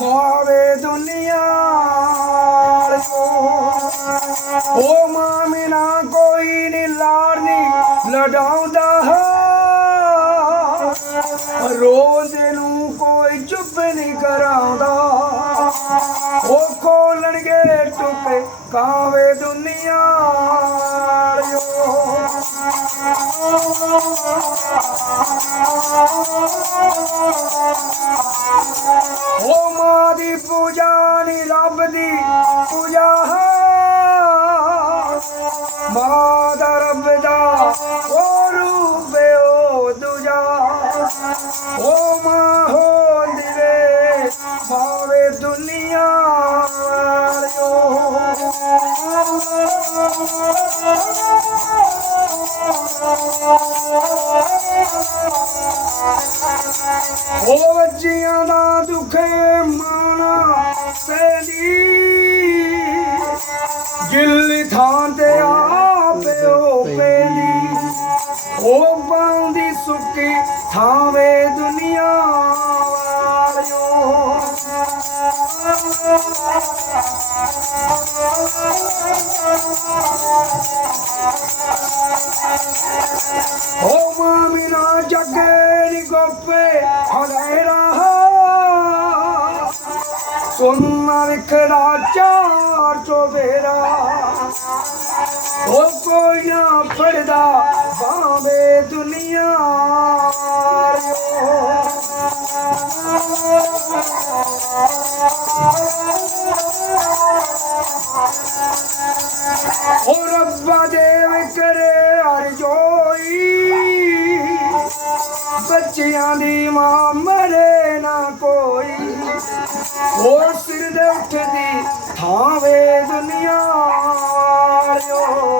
ਮਾਵੇ ਦੁਨੀਆ ਓ ਮਾਮਿਨਾ, ਕੋਈ ਨੀ ਲਾੜਨੀ ਲੜਾਉਂਦਾ ਹੈ। ਰੋਜ਼ ਨੂੰ ਕੋਈ ਚੁੱਪ ਨਹੀਂ ਕਰਾਉਂਦਾ। ਉਹ ਖੋਲਣਗੇ ਟੁੱਕੇ ਕਾਵੇ ਓ ਬੱਚਿਆਂ ਦਾ ਦੁਖੇ ਮਾਣਾ ਸੈਦੀ ਗਿੱਲ ਥਾਂ ਤੇ ਆਪੇ ਪੇਲੀ ਪੈਲੀ ਓ ਬਾਂਦੀ ਸੁੱਕੀ ਥਾਵੇ ਦੁਨੀਆ ਵਾਲਿਓ। அடைரா সোনার চার চোবেরা ও কোয়া পর্দা বাবে দুনিয়া ও রব্বা দেব করে ਮਾਂ ਮਰੇ ਨਾ ਕੋਈ। ਹੋਰ ਸਿਰ ਦੇ ਉੱਠਦੀ ਥਾਵੇ ਦੁਨੀਆ ਵਾਲਿਓ।